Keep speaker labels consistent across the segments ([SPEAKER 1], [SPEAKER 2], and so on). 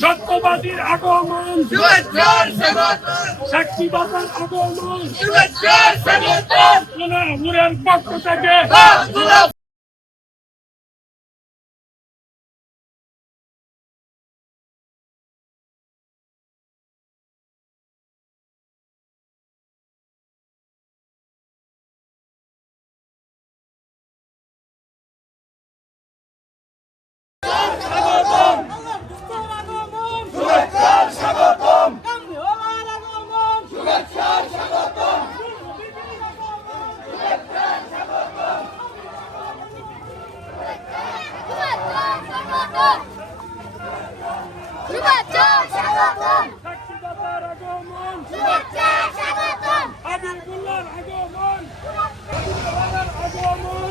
[SPEAKER 1] সত্যবাদীর আগমন। সাক্ষীবাদের আগমন। সোনাপুরের পক্ষ থেকে
[SPEAKER 2] আব্দুল্লাহ
[SPEAKER 3] শুভেচ্ছা
[SPEAKER 1] সাক্ষীবাদের আগমন। হাবিবুল্লাহর আগমন। হাবিবুল্লাহর আগমন।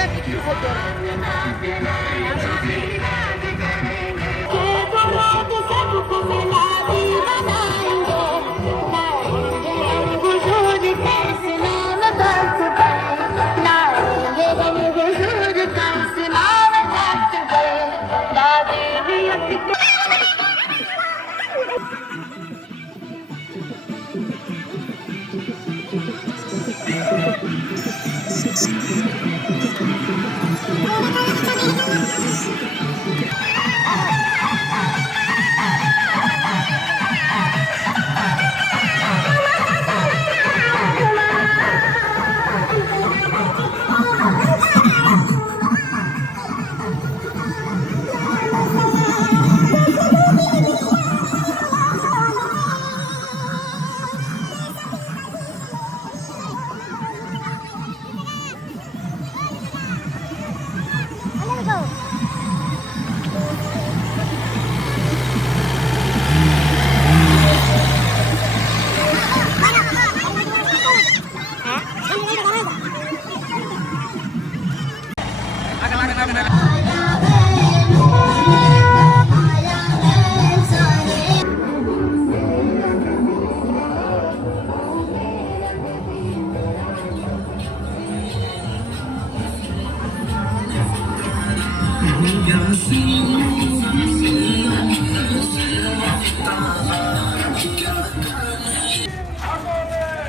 [SPEAKER 1] як і
[SPEAKER 3] ходили.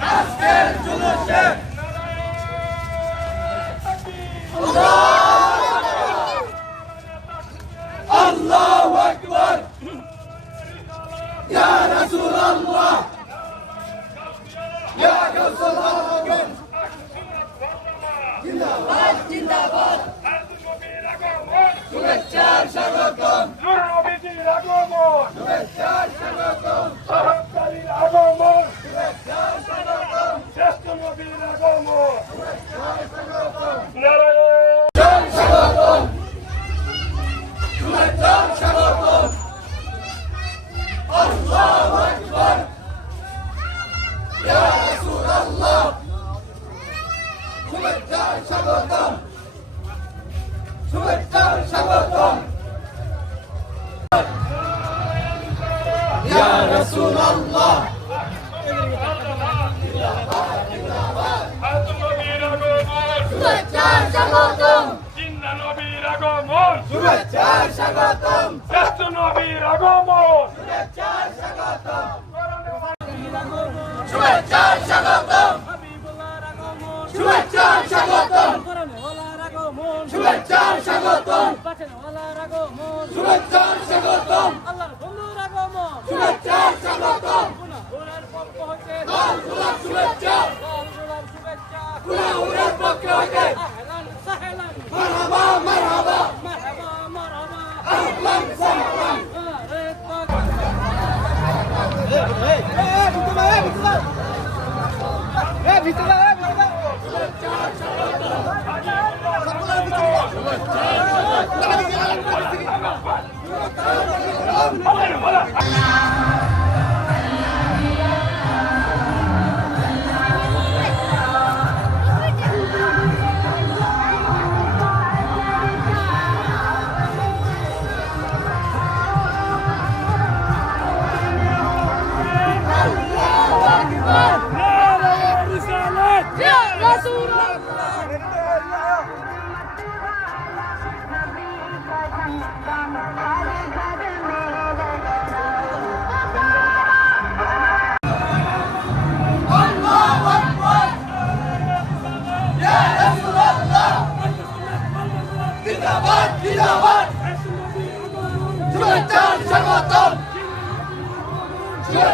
[SPEAKER 3] Asker
[SPEAKER 1] Cumhurbaşkanı! Allah! আগমন
[SPEAKER 3] শুভেচ্ছা স্বাগতম।
[SPEAKER 1] জিন্দা নবীর আগমন শুভেচ্ছার স্বাগতম। শ্রেষ্ঠ নবীর আগমন স্বাগতম।
[SPEAKER 4] আল্লাহর
[SPEAKER 1] শুভেচ্ছা পক্ষ হইতে মারহাবা মারহাবা
[SPEAKER 4] 走，
[SPEAKER 1] 走，走。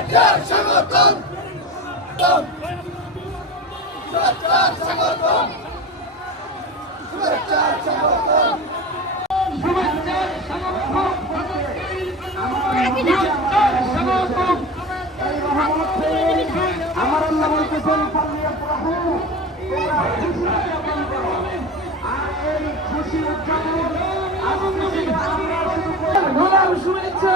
[SPEAKER 1] শুভেচ্ছার স্বাগতম শুভেচ্ছার স্বাগতম শুভেচ্ছার স্বাগতম
[SPEAKER 5] আমার আল্লাহ বলতেছেন পাল্লিয়া প্রভু আর এই খুশি উদযাপন
[SPEAKER 1] শুভেচ্ছা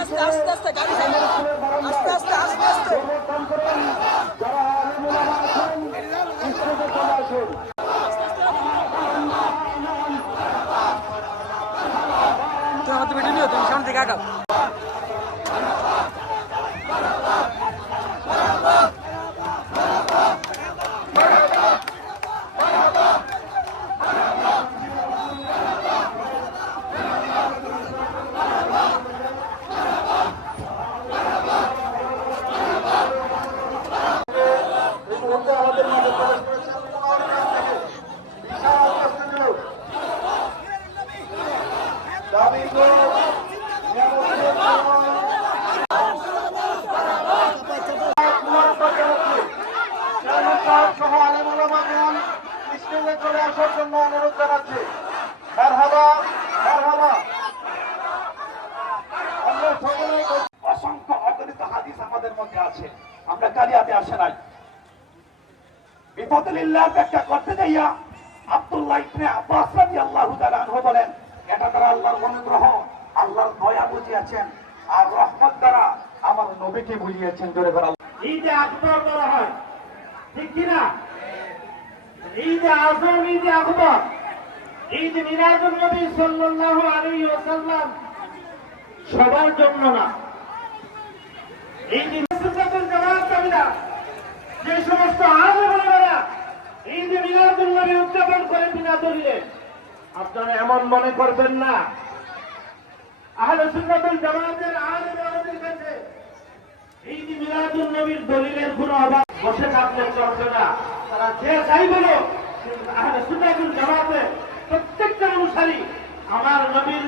[SPEAKER 5] আস্তে আস্তে আস্তে গাড়ি আস্তে আস্তে আস্তে যারা আলিমুল আমা আছেন স্টেজে চলে আসুন। বিপদুলিল্লাহ ব্যাখ্যা করতে যাইয়া আব্দুল্লাহ ইবনে আব্বাস রাদিয়াল্লাহু তাআলা আনহু বলেন, এটা দ্বারা আল্লাহর অনুগ্রহ, আল্লাহর দয়া বুঝিয়েছেন আর রহমত দ্বারা আমার নবীকে বুঝিয়েছেন জোরে করে ঈদে আকবর বলা হয়। ঠিক কিনা ঈদে আজম, ঈদে আকবর। ঈদ মিলাদুন নবী সাল্লাল্লাহু আলাইহি ওয়াসাল্লাম। সবার জন্য না। এই যে মুসলমানদের জামাত কামীরা যে সমস্ত নবী উদযাপন করে বিনা দলিলে, আপনারা এমন মনে করবেন না। আহলে সুন্নাতুল জামাতের আলেম আমাদের কাছে দলিলের কোনো অভাব বসে থাকলে চলবে না। তারা যে যাই বলো আহলে সুন্নাতুল প্রত্যেকটা অনুসারী আমার নবীর